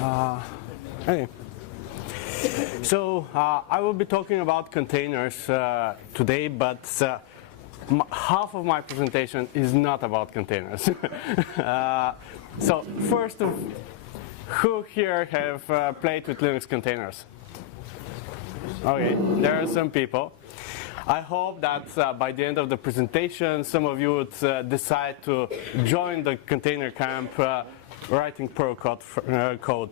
Hey. So I will be talking about containers today, but half of my presentation is not about containers. So first, who here have played with Linux containers? Okay, there are some people. I hope that by the end of the presentation, some of you would decide to join the container camp writing Perl code.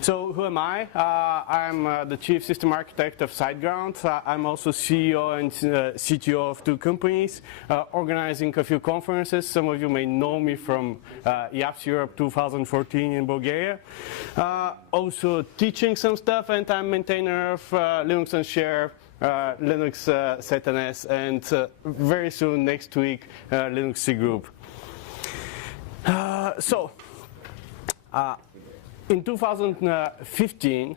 So who am I? I'm the chief system architect of SiteGround. I'm also CEO and CTO of 2 companies, organizing a few conferences. Some of you may know me from IAPS Europe 2014 in Bulgaria. Also teaching some stuff, and I'm maintainer of Linux and Share, Linux ZNS, and very soon, next week, Linux C group. In 2015,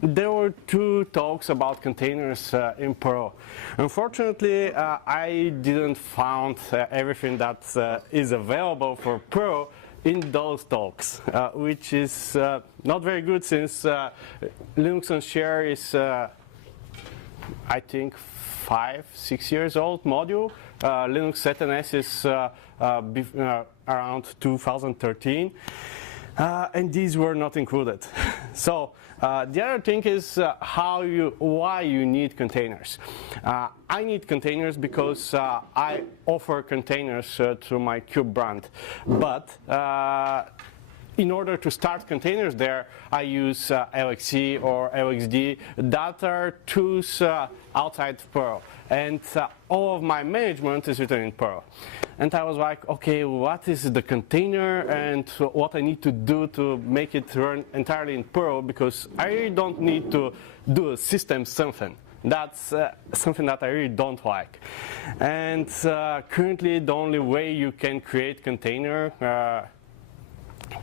there were 2 talks about containers in Perl. Unfortunately, I didn't find everything that is available for Perl in those talks, which is not very good, since Linux and Share is, I think, 5-6 years old module. Linux ZNS is around 2013. And these were not included. So the other thing is why you need containers. I need containers because I offer containers through my Cube brand. But in order to start containers there, I use LXC or LXD that are tools outside Perl. And all of my management is written in Perl. And I was like, okay, what is the container and what I need to do to make it run entirely in Perl, because I really don't need to do a system something. That's something that I really don't like. And currently the only way you can create container,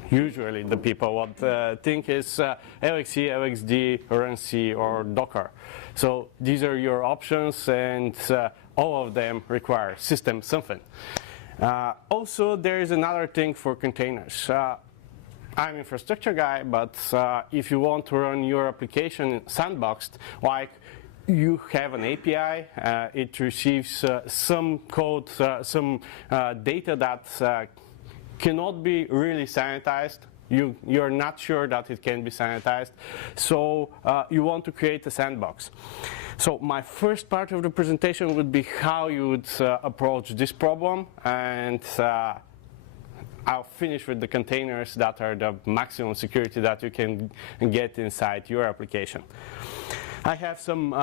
usually the people would think, is LXC, LXD, RunC, or Docker. So these are your options, and all of them require system something. Also, there is another thing for containers. I'm an infrastructure guy, but if you want to run your application sandboxed, like you have an API, it receives some code, some data that cannot be really sanitized. You're not sure that it can be sanitized, so you want to create a sandbox. So my first part of the presentation would be how you would approach this problem, and I'll finish with the containers that are the maximum security that you can get inside your application. I have some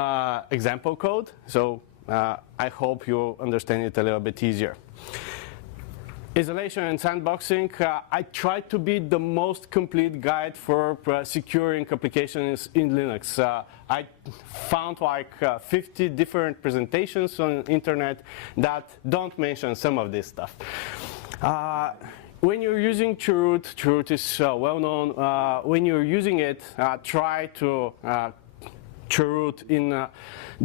example code, so I hope you understand it a little bit easier. Isolation and sandboxing. I tried to be the most complete guide for securing applications in Linux. I found like 50 different presentations on the internet that don't mention some of this stuff. When you're using chroot is well known. When you're using it, try to chroot in a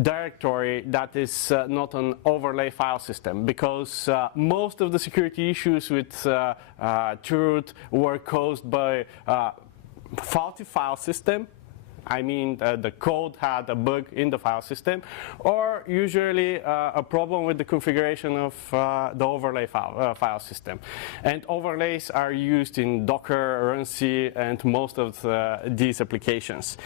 directory that is not an overlay file system, because most of the security issues with chroot were caused by faulty file system. I mean, the code had a bug in the file system, or usually a problem with the configuration of the overlay file system. And overlays are used in Docker, RunC, and most of these applications.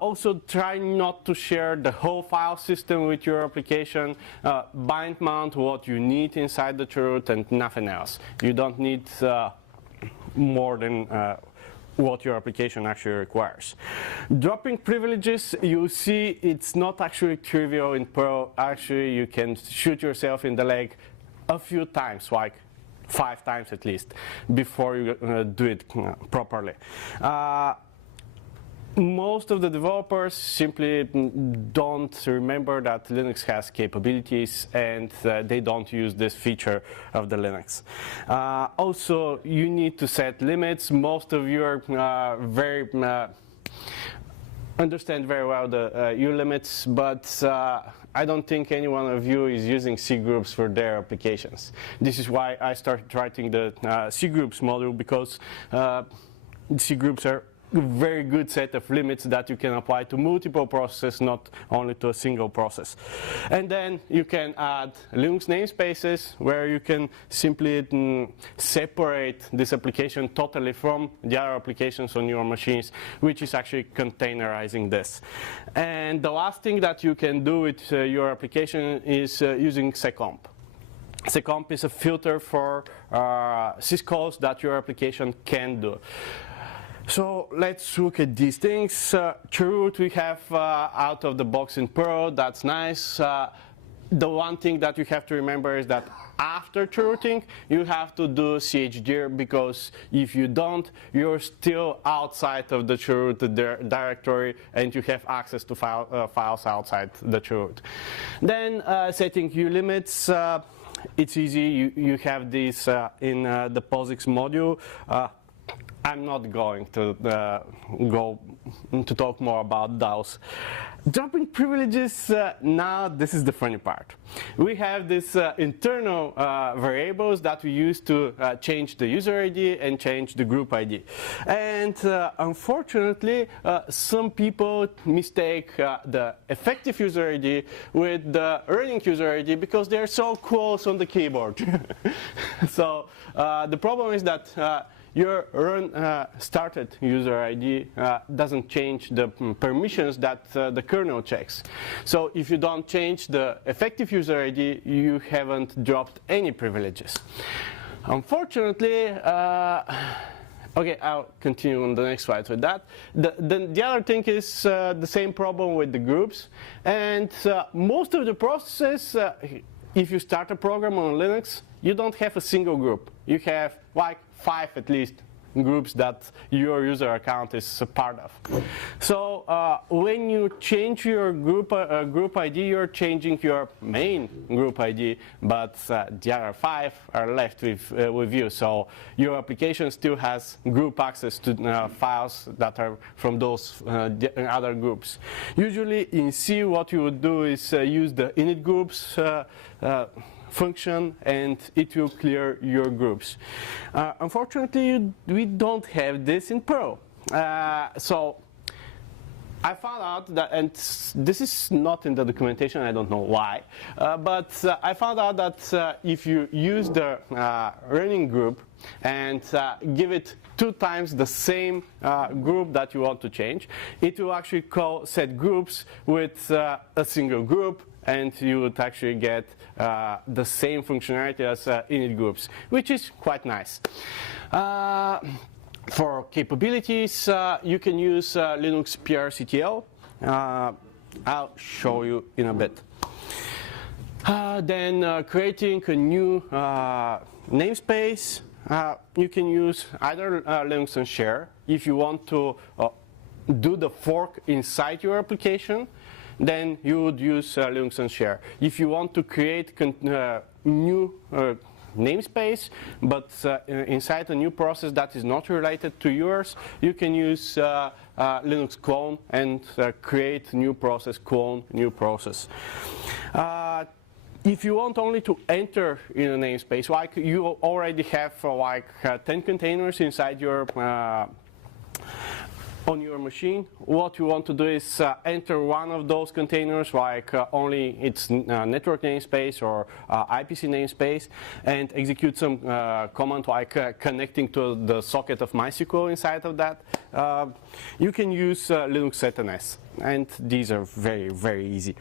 Also, try not to share the whole file system with your application. Bind mount what you need inside the chroot and nothing else. You don't need more than what your application actually requires. Dropping privileges, you see it's not actually trivial in Perl. Actually, you can shoot yourself in the leg a few times, like 5 times at least, before you do it properly. Most of the developers simply don't remember that Linux has capabilities, and they don't use this feature of the Linux. Also, you need to set limits. Most of you are understand very well the your limits, but I don't think any one of you is using C groups for their applications. This is why I started writing the C groups module, because C groups are a very good set of limits that you can apply to multiple processes, not only to a single process. And then you can add Linux namespaces where you can simply separate this application totally from the other applications on your machines, which is actually containerizing this. And the last thing that you can do with your application is using seccomp. Seccomp is a filter for syscalls that your application can do. So let's look at these things. Chroot we have out of the box in Perl. That's nice. The one thing that you have to remember is that after chrooting, you have to do chdir, because if you don't, you're still outside of the chroot directory and you have access to files outside the chroot. Then setting ulimits. It's easy. You have this in the POSIX module. I'm not going to go to talk more about those. Dropping privileges, now this is the funny part. We have this internal variables that we use to change the user ID and change the group ID. And unfortunately, some people mistake the effective user ID with the running user ID because they're so close on the keyboard. So the problem is that your started user ID doesn't change the permissions that the kernel checks. So if you don't change the effective user ID, you haven't dropped any privileges. Unfortunately, okay, I'll continue on the next slide with that. The other thing is the same problem with the groups. And most of the processes, if you start a program on Linux, you don't have a single group. You have like 5 at least groups that your user account is a part of. So when you change your group ID, you're changing your main group ID, but the other 5 are left with you. So your application still has group access to files that are from those other groups. Usually in C, what you would do is use the init groups function, and it will clear your groups. Unfortunately, we don't have this in Perl. So I found out that, and this is not in the documentation, I don't know why, but I found out that if you use the running group and give it 2 times the same group that you want to change, it will actually call set groups with a single group, and you would actually get the same functionality as init groups, which is quite nice. For capabilities, you can use Linux PRCTL. I'll show you in a bit. Then creating a new namespace, you can use either Linux and Share. If you want to do the fork inside your application, then you would use Linux and Share. If you want to create new namespace, but inside a new process that is not related to yours, you can use Linux clone and create new process, clone new process. If you want only to enter in a namespace, like you already have like 10 containers inside your on your machine, what you want to do is enter one of those containers, like only its network namespace or IPC namespace, and execute some command like connecting to the socket of MySQL inside of that. You can use Linux ZNS, and these are very, very easy.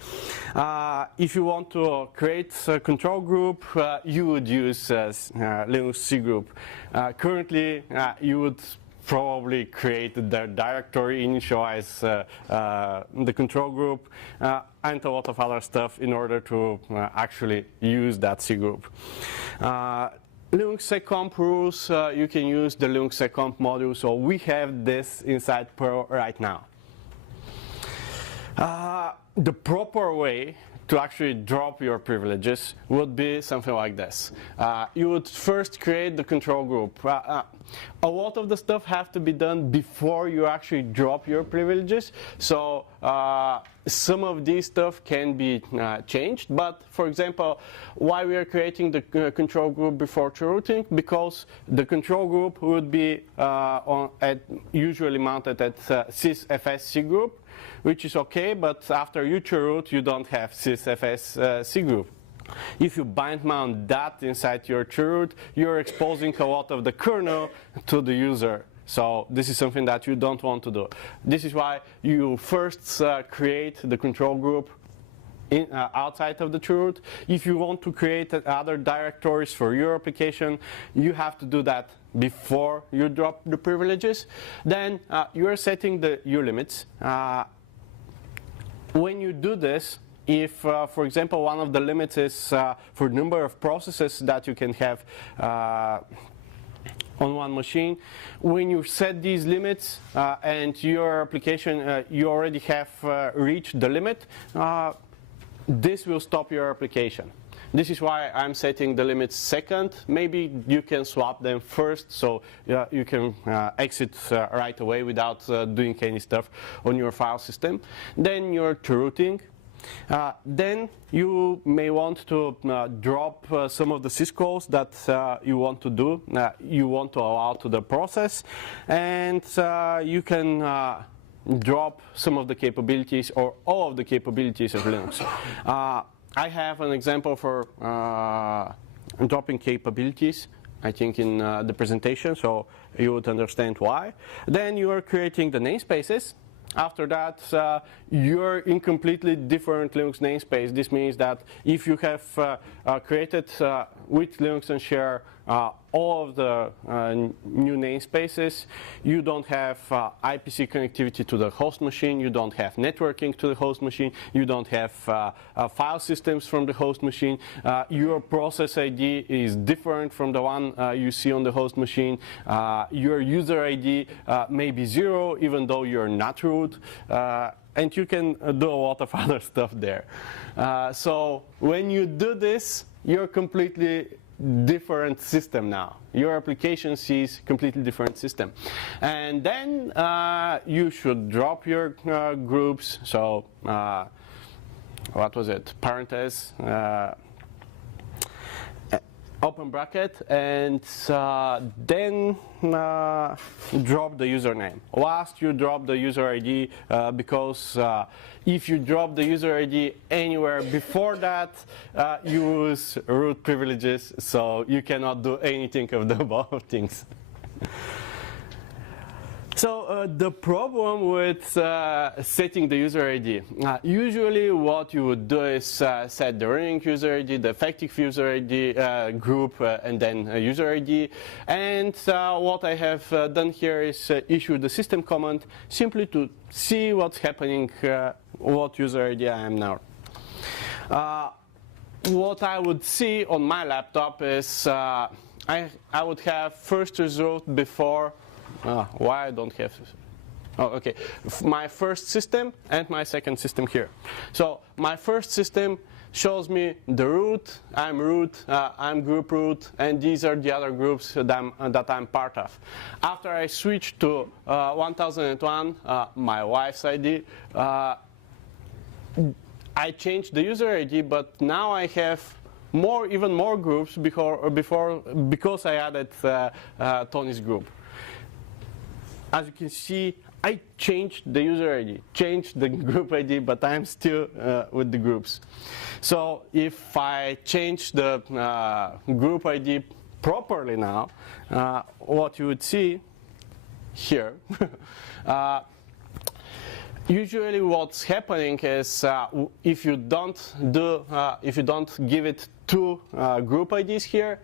If you want to create a control group, you would use Linux cgroup. Currently, you would probably create the directory, initialize the control group, and a lot of other stuff in order to actually use that cgroup. Linux seccomp rules, you can use the Linux seccomp module, so we have this inside Perl right now. The proper way to actually drop your privileges would be something like this. You would first create the control group. A lot of the stuff have to be done before you actually drop your privileges. So some of these stuff can be changed. But for example, why we are creating the control group before routing? Because the control group would be usually mounted at sysfs cgroup, which is okay, but after you root, you don't have sysfs cgroup. If you bind mount that inside your root, you're exposing a lot of the kernel to the user. So this is something that you don't want to do. This is why you first create the control group outside of the root. If you want to create other directories for your application, you have to do that before you drop the privileges. Then you are setting the ulimits. When you do this, if, for example, one of the limits is for number of processes that you can have on one machine, when you set these limits and your application, you already have reached the limit, this will stop your application. This is why I'm setting the limits second. Maybe you can swap them first, so you can exit right away without doing any stuff on your file system. Then you're rooting. Then you may want to drop some of the syscalls that you want to do, you want to allow to the process, and you can drop some of the capabilities or all of the capabilities of Linux. I have an example for dropping capabilities, I think, in the presentation, so you would understand why. Then you are creating the namespaces. After that, you're in completely different Linux namespace. This means that if you have created with Linux and Share all of the new namespaces, you don't have IPC connectivity to the host machine, you don't have networking to the host machine, you don't have file systems from the host machine, your process ID is different from the one you see on the host machine, your user ID may be 0 even though you're not root, and you can do a lot of other stuff there. So when you do this, you're completely different system now. Your application sees completely different system. And then you should drop your groups. So what was it? Parentheses, open bracket, and then drop the username. Last, you drop the user ID because if you drop the user ID anywhere before that, you lose root privileges, so you cannot do anything of the above things. So the problem with setting the user ID, usually what you would do is set the running user ID, the effective user ID group, and then a user ID. And what I have done here is issue the system command simply to see what's happening, what user ID I am now. What I would see on my laptop is I would have first result before. Why I don't have? Oh, okay. My first system and my second system here. So my first system shows me the root. I'm root. I'm group root, and these are the other groups that I'm part of. After I switch to 1001, my wife's ID, I changed the user ID, but now I have even more groups because I added Tony's group. As you can see, I changed the user ID, changed the group ID, but I'm still with the groups. So if I change the group ID properly now, what you would see here, usually what's happening is if you don't give it two group IDs here,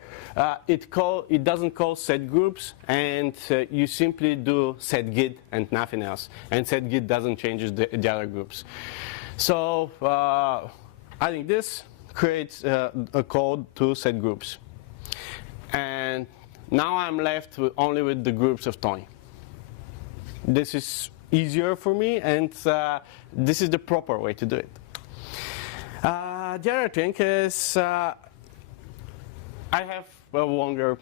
it doesn't call set groups, and you simply do set git and nothing else. And set git doesn't change the other groups. So I think this creates a code to set groups. And now I'm left only with the groups of Tony. This is easier for me, and this is the proper way to do it. The other thing is I have a longer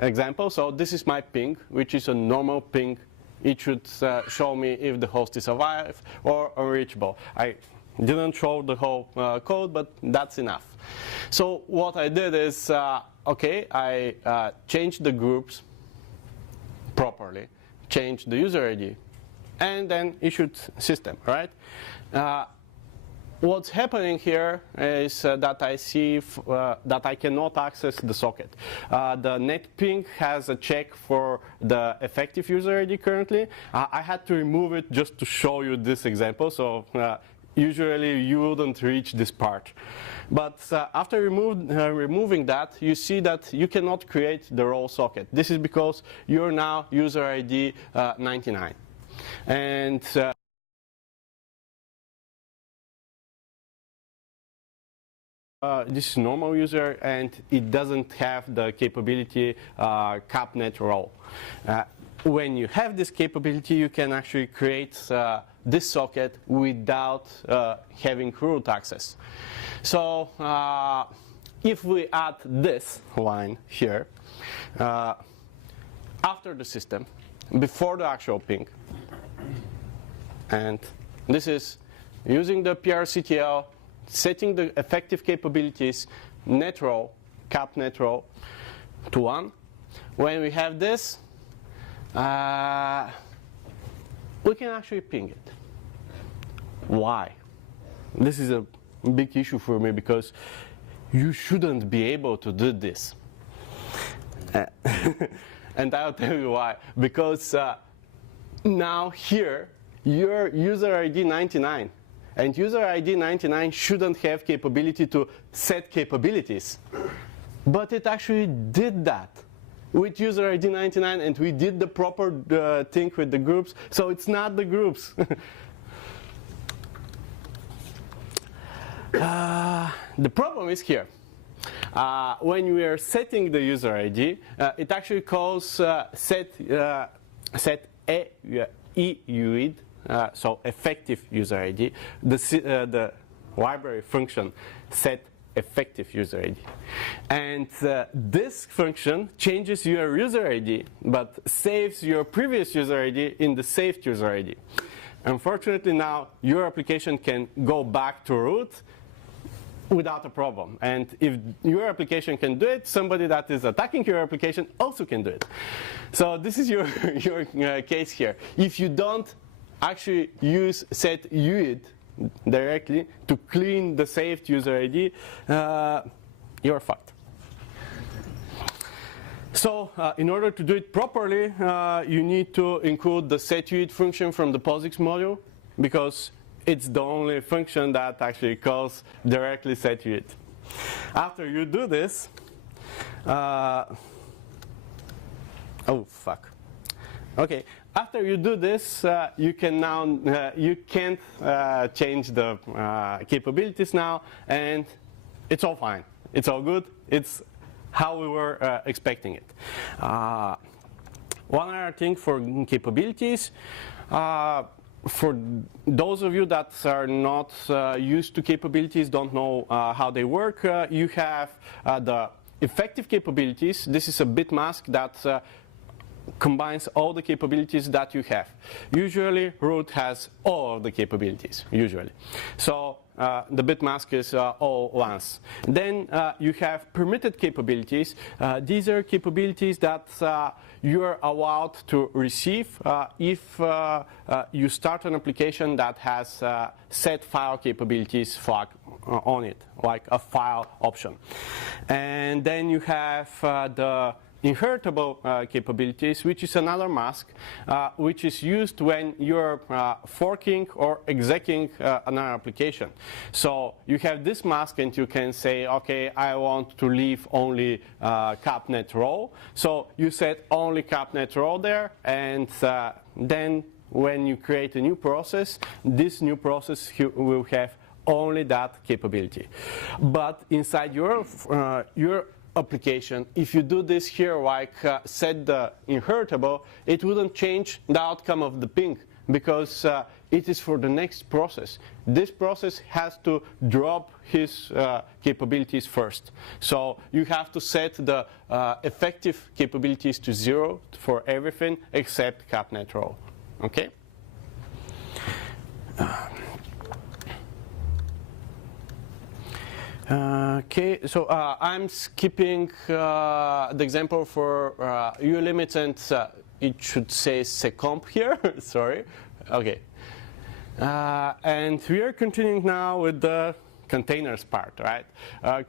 example. So this is my ping, which is a normal ping. It should show me if the host is alive or unreachable. I didn't show the whole code, but that's enough. So what I did is, I changed the groups properly, changed the user ID, and then issued system, right? What's happening here is that I see that I cannot access the socket. The net ping has a check for the effective user ID currently. I had to remove it just to show you this example. So usually you wouldn't reach this part. But after removing that, you see that you cannot create the role socket. This is because you're now user ID 99. And this is normal user, and it doesn't have the capability capnet role. When you have this capability, you can actually create this socket without having root access. So if we add this line here after the system, before the actual ping, and this is using the PRCTL, setting the effective capabilities, net role, cap net role, to 1. When we have this, we can actually ping it. Why? This is a big issue for me because you shouldn't be able to do this. And I'll tell you why. Because now here, your user ID 99. And user ID 99 shouldn't have capability to set capabilities. But it actually did that with user ID 99, and we did the proper thing with the groups, so it's not the groups. The problem is here. When we are setting the user ID, it actually calls set EUID, so effective user ID, the library function set effective user ID. And this function changes your user ID, but saves your previous user ID in the saved user ID. Unfortunately, now your application can go back to root without a problem. And if your application can do it, somebody that is attacking your application also can do it. So this is your case here. If you don't actually use set UID directly to clean the saved user ID, you're fucked. So in order to do it properly, you need to include the setUID function from the POSIX module, because it's the only function that actually calls directly setUID. After you do this, oh fuck. Okay, after you do this, you can now you can't change the capabilities now, and it's all fine. It's all good. It's how we were expecting it. One other thing for capabilities, for those of you that are not used to capabilities, don't know how they work, you have the effective capabilities. This is a bit mask that combines all the capabilities that you have. Usually, root has all of the capabilities, usually. So the bit mask is all once. Then you have permitted capabilities. These are capabilities that you are allowed to receive if you start an application that has set file capabilities flag on it, like a file option. And then you have the inheritable capabilities, which is another mask, which is used when you're forking or executing another application. So you have this mask, and you can say, okay, I want to leave only capnet role. So you set only capnet role there, and then when you create a new process, this new process will have only that capability. But inside your application, if you do this here, like set the inheritable, it wouldn't change the outcome of the ping, because it is for the next process. This process has to drop his capabilities first. So you have to set the effective capabilities to 0 for everything except CapNet row. Okay? Okay, so I'm skipping the example for U limits, and it should say secomp here. Sorry. Okay. And we are continuing now with the containers part, right?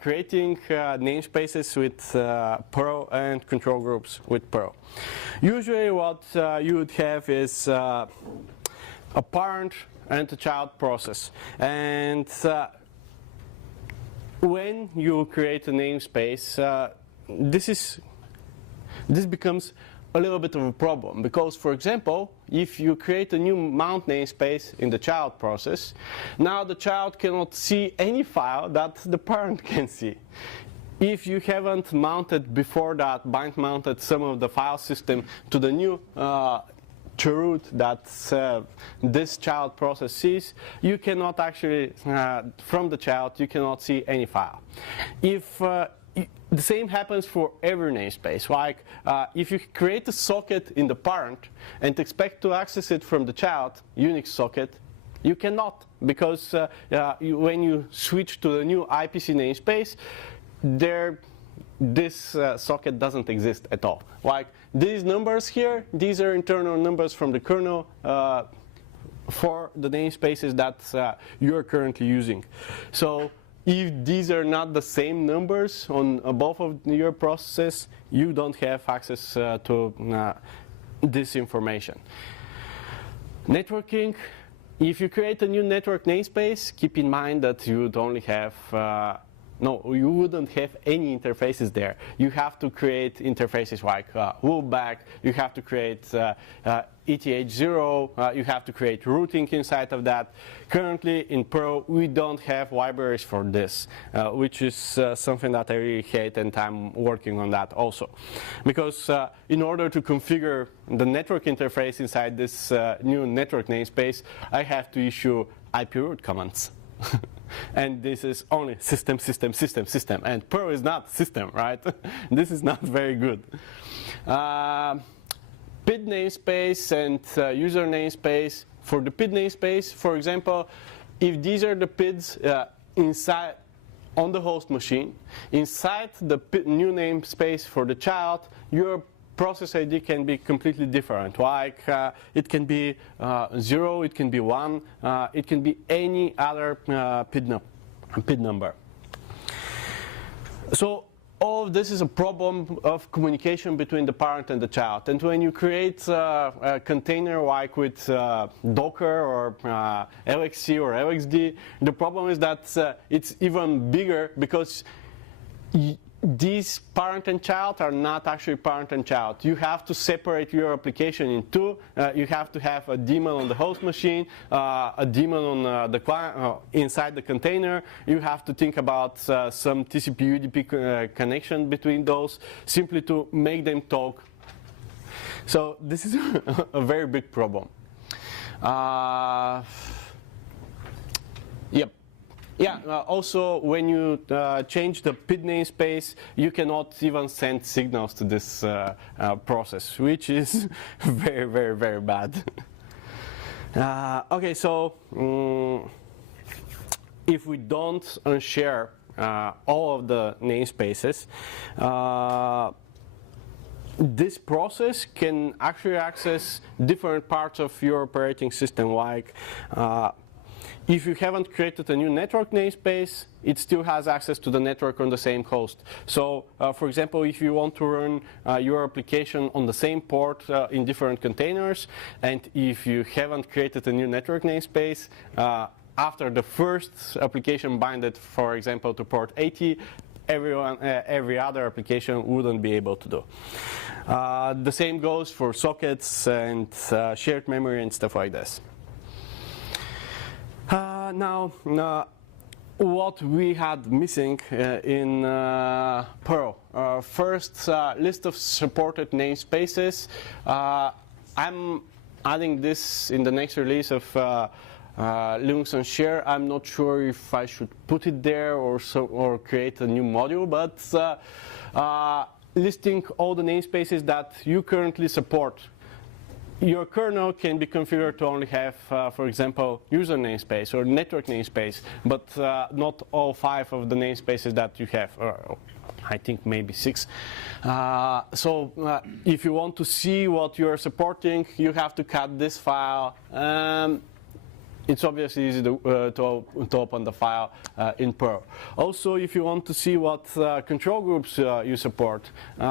Creating namespaces with Perl and control groups with Perl. Usually what you would have is a parent and a child process. And when you create a namespace, this becomes a little bit of a problem, because, for example, if you create a new mount namespace in the child process, now the child cannot see any file that the parent can see. If you haven't mounted before that, bind mounted some of the file system to the new root that this child process sees, you cannot actually, from the child, you cannot see any file. If the same happens for every namespace. Like if you create a socket in the parent and expect to access it from the child Unix socket, you cannot, because when you switch to the new IPC namespace, this socket doesn't exist at all. Like these numbers here, these are internal numbers from the kernel for the namespaces that you're currently using. So if these are not the same numbers on both of your processes, you don't have access to this information. Networking. If you create a new network namespace, keep in mind that you would only have you wouldn't have any interfaces there. You have to create interfaces like loopback, you have to create ETH0, you have to create routing inside of that. Currently in Perl, we don't have libraries for this, which is something that I really hate, and I'm working on that also. Because in order to configure the network interface inside this new network namespace, I have to issue IP root commands. And this is only system, system, system, system. And Perl is not system, right? This is not very good. PID namespace and user namespace. For the PID namespace, for example, if these are the PIDs inside on the host machine, inside the new namespace for the child, your process ID can be completely different. Like it can be 0, it can be 1, it can be any other PID number. So all of this is a problem of communication between the parent and the child. And when you create a container like with Docker or LXC or LXD, the problem is that it's even bigger, because these parent and child are not actually parent and child. You have to separate your application in two. You have to have a daemon on the host machine, a daemon on the client inside the container. You have to think about some TCP/UDP connection between those, simply to make them talk. So this is a very big problem. Yep. Yeah, also when you change the PID namespace, you cannot even send signals to this process, which is very, very, very bad. Okay, so if we don't unshare all of the namespaces, this process can actually access different parts of your operating system, like if you haven't created a new network namespace, it still has access to the network on the same host. So, for example, if you want to run your application on the same port in different containers, and if you haven't created a new network namespace, after the first application binded, for example, to port 80, every other application wouldn't be able to do. The same goes for sockets and shared memory and stuff like this. Now, what we had missing in Perl. First, list of supported namespaces. I'm adding this in the next release of Linux on Share. I'm not sure if I should put it there or create a new module, but listing all the namespaces that you currently support. Your kernel can be configured to only have, for example, user namespace or network namespace, but not all 5 of the namespaces that you have, or I think maybe 6. So if you want to see what you're supporting, you have to cut this file. It's obviously easy to open the file in Perl. Also, if you want to see what control groups you support, there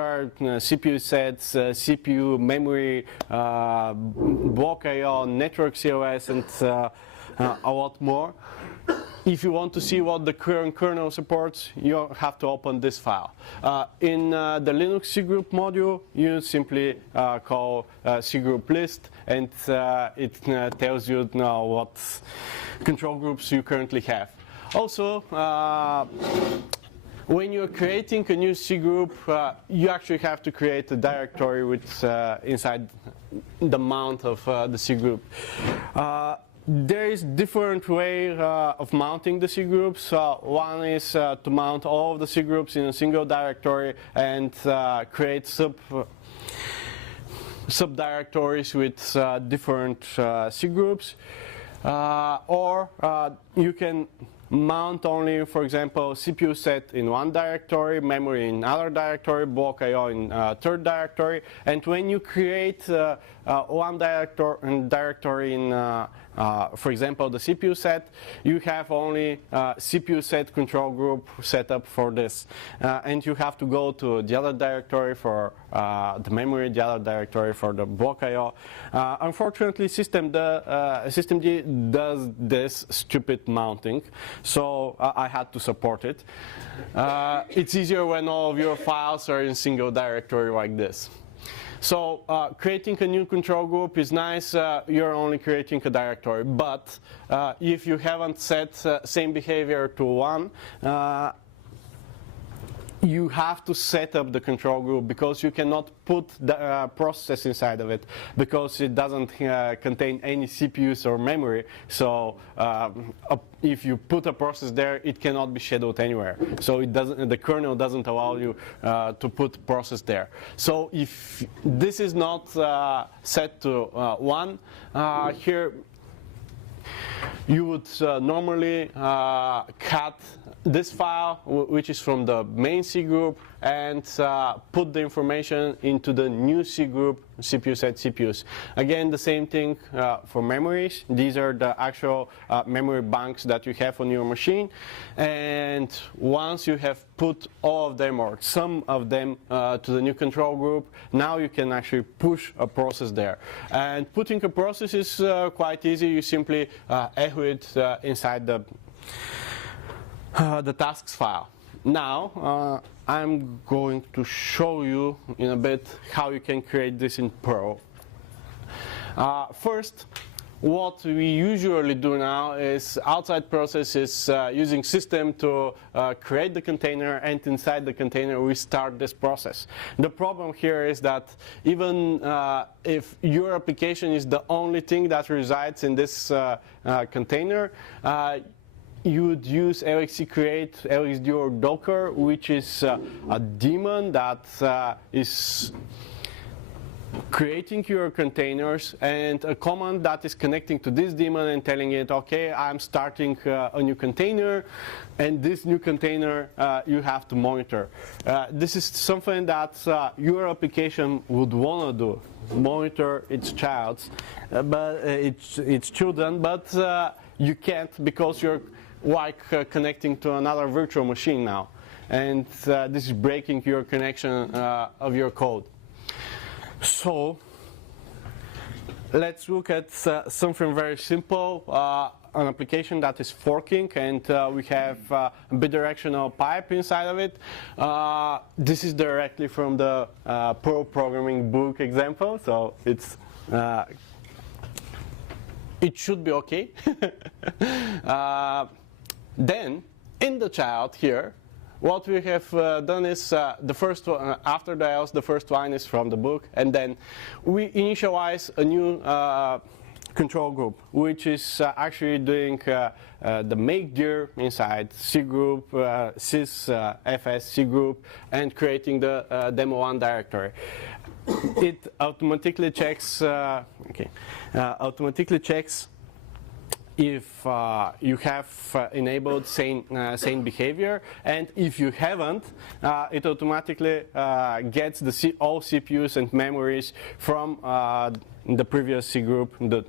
are CPU sets, CPU, memory, block I/O, network COS, and a lot more. If you want to see what the current kernel supports, you have to open this file. In the Linux cgroup module, you simply call cgroup list, and it tells you now what control groups you currently have. Also, when you're creating a new cgroup, you actually have to create a directory with inside the mount of the cgroup. There is different way of mounting the cgroups. One is to mount all of the cgroups in a single directory and create subdirectories with different cgroups. Or you can mount only, for example, CPU set in one directory, memory in another directory, block I/O in third directory. And when you create one directory in for example, the CPU set, you have only CPU set control group set up for this. And you have to go to the other directory for the memory, the other directory for the block I/O. Unfortunately, systemd does this stupid mounting, so I had to support it. It's easier when all of your files are in single directory like this. So creating a new control group is nice. You're only creating a directory. But if you haven't set same behavior to 1, you have to set up the control group, because you cannot put the process inside of it, because it doesn't contain any CPUs or memory. So if you put a process there, it cannot be scheduled anywhere. So it doesn't, the kernel doesn't allow you to put process there. So if this is not set to 1, here you would normally cut this file, which is from the main C group, and put the information into the new C group, CPU set CPUs. Again, the same thing for memories. These are the actual memory banks that you have on your machine. And once you have put all of them or some of them to the new control group, now you can actually push a process there. And putting a process is quite easy. You simply echo it inside the tasks file. Now, I'm going to show you in a bit how you can create this in Perl. First, what we usually do now is outside processes using system to create the container, and inside the container we start this process. The problem here is that even if your application is the only thing that resides in this container, you would use LXC create, LXD, or Docker, which is a daemon that is creating your containers, and a command that is connecting to this daemon and telling it, okay, I'm starting a new container, and this new container you have to monitor. This is something that your application would want to do, monitor its its children, but you can't, because you're like connecting to another virtual machine now, and this is breaking your connection of your code. So let's look at something very simple, an application that is forking, and we have a bidirectional pipe inside of it. This is directly from the Perl programming book example, so it should be okay. Then in the child here, what we have done is the first one, after the else, the first line is from the book, and then we initialize a new control group, which is actually doing the make dir inside C group, sys fs C group, and creating the demo1 directory. It automatically checks if you have enabled sane behavior, and if you haven't, it automatically gets all CPUs and memories from the previous C group, the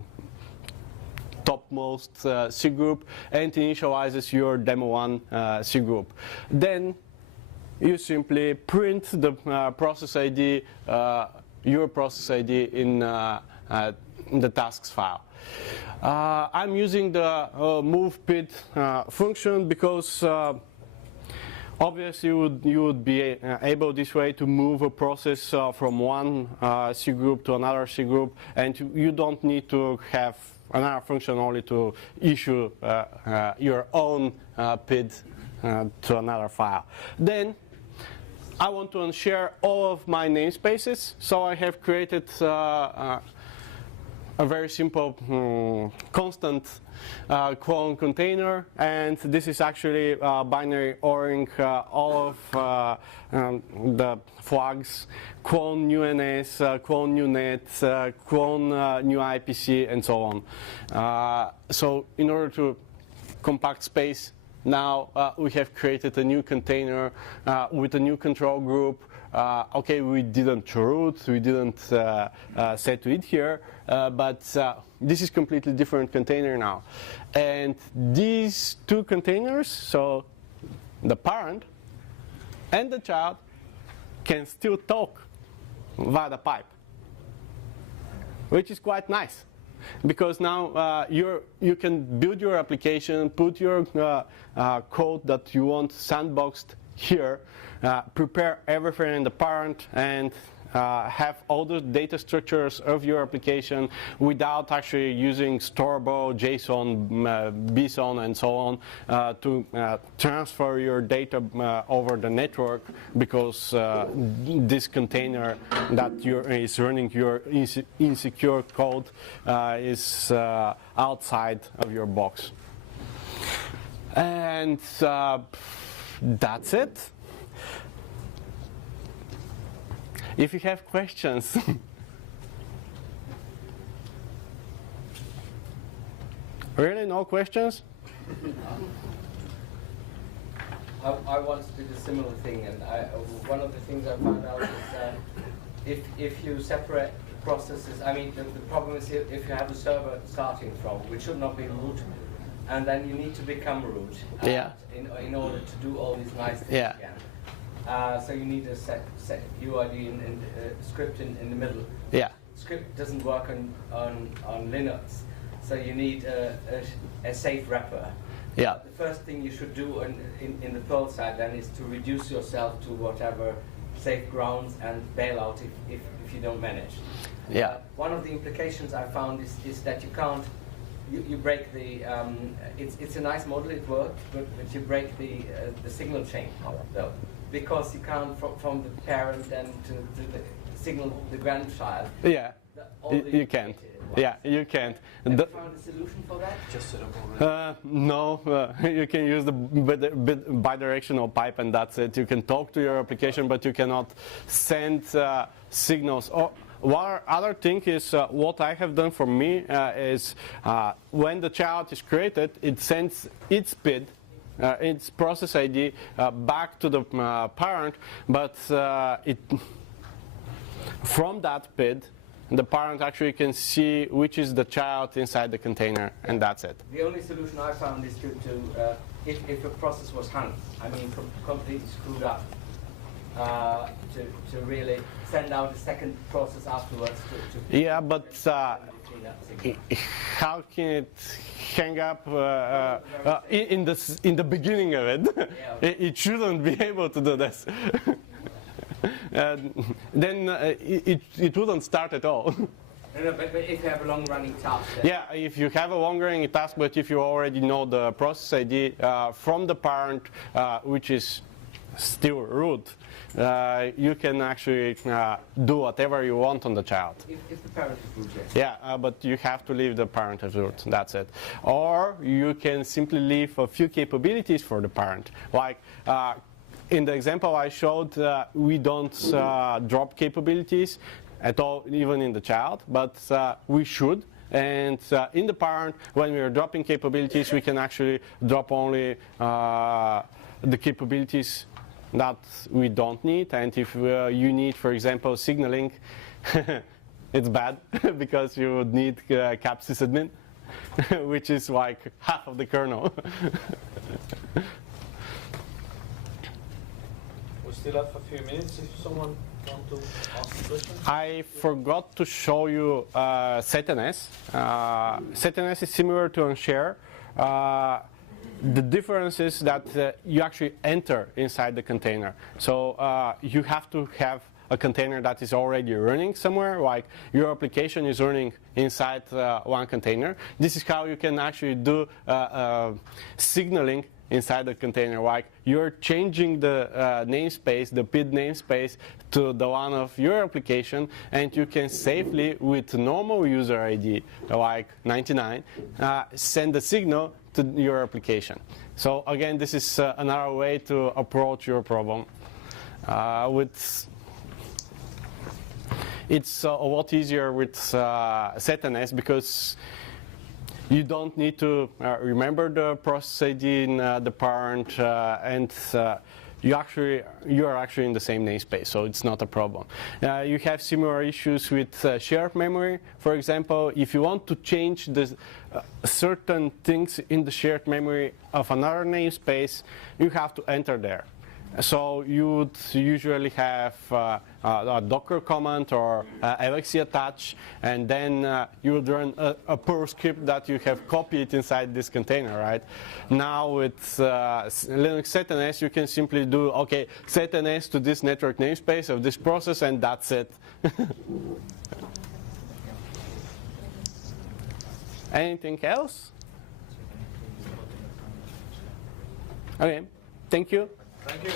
topmost C group, and initializes your demo1 C group. Then you simply print the process ID, your process ID in the tasks file. I'm using the move PID function because obviously you would be able this way to move a process from one C group to another C group, and you don't need to have another function only to issue your own PID to another file. Then I want to unshare all of my namespaces, so I have created a very simple constant clone container, and this is actually binary ORing all of the flags, clone new NS, clone new net, clone new IPC, and so on. So in order to compact space, now we have created a new container with a new control group. Okay, we didn't root, we didn't set to it here, but this is completely different container now. And these two containers, so the parent and the child, can still talk via the pipe, which is quite nice. Because now you can build your application, put your code that you want sandboxed here, prepare everything in the parent, and have all the data structures of your application without actually using storable, JSON, BSON, and so on to transfer your data over the network, because this container that is running your insecure code is outside of your box. And that's it. If you have questions. Really, no questions? I once did a similar thing, and one of the things I found out is if you separate processes, I mean, the problem is if you have a server starting from, which should not be root, and then you need to become root in order to do all these nice things again. So you need a set UID and script in the middle. Yeah. Script doesn't work on Linux, so you need a safe wrapper. Yeah. The first thing you should do in the Perl side then is to reduce yourself to whatever safe grounds and bail out if you don't manage. Yeah. One of the implications I found is that you can't. You break the. It's a nice model, it worked, but you break the signal chain though. Because you can't, from the parent and to the signal the grandchild. Yeah, you can't. Yeah, you can't. Have you found a solution for that? Just set up already. No, you can use the bidirectional pipe, and that's it. You can talk to your application, but you cannot send signals. One other thing is what I have done for me is when the child is created, it sends its PID. Its process ID back to the parent, but from that PID, the parent actually can see which is the child inside the container, and that's it. The only solution I found is to if a process was hung, I mean completely screwed up, to really send out a second process afterwards. Yeah, but how can it hang up in the beginning of it? It shouldn't be able to do this. Then it wouldn't start at all. No, but if you have a long-running task. Yeah, if you have a long-running task, but if you already know the process ID from the parent, which is still root, you can actually do whatever you want on the child. If the parent is root, yes. Yeah, but you have to leave the parent as root, that's it. Or you can simply leave a few capabilities for the parent. Like in the example I showed, we don't drop capabilities at all, even in the child, but we should. And in the parent, when we are dropping capabilities, we can actually drop only the capabilities that we don't need. And if you need, for example, signaling, it's bad because you would need cap sysadmin, which is like half of the kernel. We still have a few minutes if someone wants to ask a question. I forgot to show you setNS. setNS is similar to unshare. The difference is that you actually enter inside the container. So you have to have a container that is already running somewhere, like your application is running inside one container. This is how you can actually do signaling inside the container, like you're changing the namespace, the PID namespace, to the one of your application, and you can safely, with normal user ID, like 99, send a signal to your application. So again, this is another way to approach your problem. It's a lot easier with setNS because you don't need to remember the process ID in the parent, and you are actually in the same namespace, so it's not a problem. You have similar issues with shared memory. For example, if you want to change the certain things in the shared memory of another namespace, you have to enter there. So you would usually have a Docker command or LXC attach, and then you would run a Perl script that you have copied inside this container, right? Now with Linux setNS, you can simply do, okay, setNS to this network namespace of this process, and that's it. Anything else? Okay, thank you. Thank you.